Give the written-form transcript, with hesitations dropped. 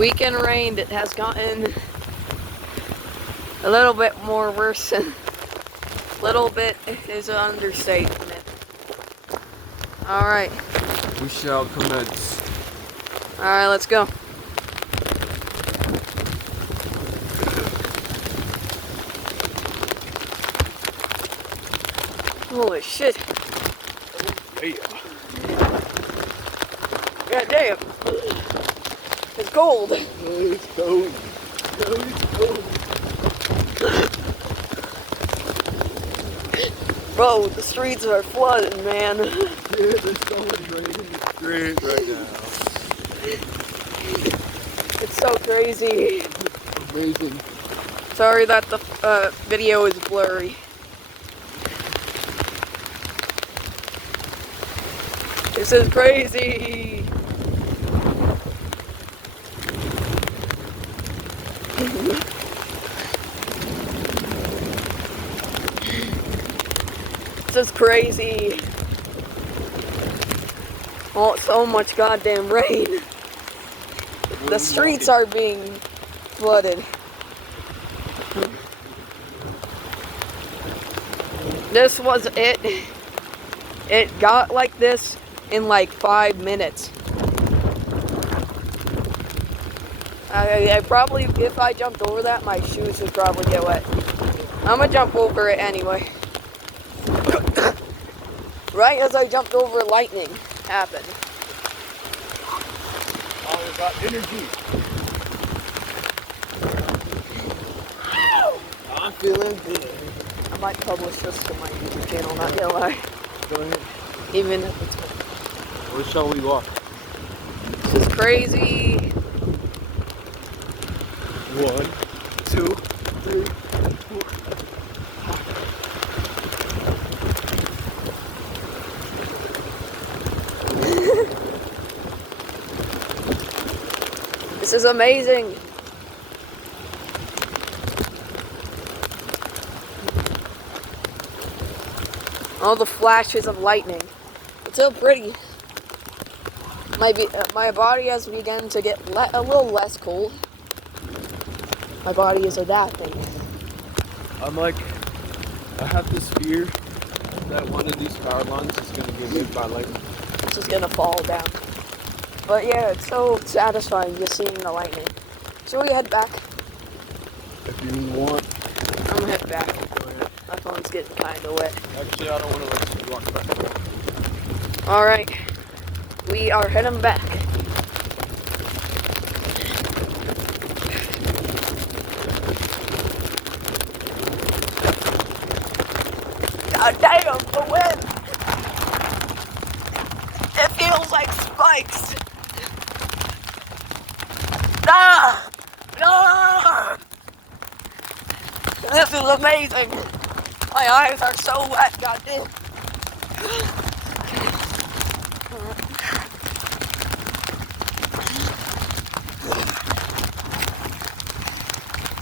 weekend rain that has gotten a little bit more worse. Little bit is an understatement. Alright. We shall commence. Alright, let's go. Holy shit. Yeah. God damn. It's cold. It's cold. It's cold. Bro, the streets are flooded, man. Yeah, there's so much rain in the street right now. It's so crazy. Amazing. Sorry that the video is blurry. This is crazy. This is crazy. Oh, so much goddamn rain. The streets are being flooded. This was it. It got like this in like 5 minutes. I probably, if I jumped over that, my shoes would probably get wet. I'm gonna jump over it anyway. Right as I jumped over, lightning happened. Oh, got energy. I'm feeling good. I might publish this to my YouTube channel, not gonna lie. Go ahead. Even if it's... Where shall we walk? This is crazy. 1, 2, 3, 4. This is amazing. All the flashes of lightning. It's so pretty. My body has begun to get a little less cold. My body is adapting. I have this fear that one of these power lines is going to get hit by lightning. It's just gonna fall down. But yeah, it's so satisfying just seeing the lightning. Should we head back? If you want. I'm gonna head back. Go ahead. My phone's getting kinda wet. Actually, I don't want to let you walk back. Alright. We are heading back. God damn, the wind! It feels like spikes! Ah! Ah! This is amazing! My eyes are so wet, goddamn.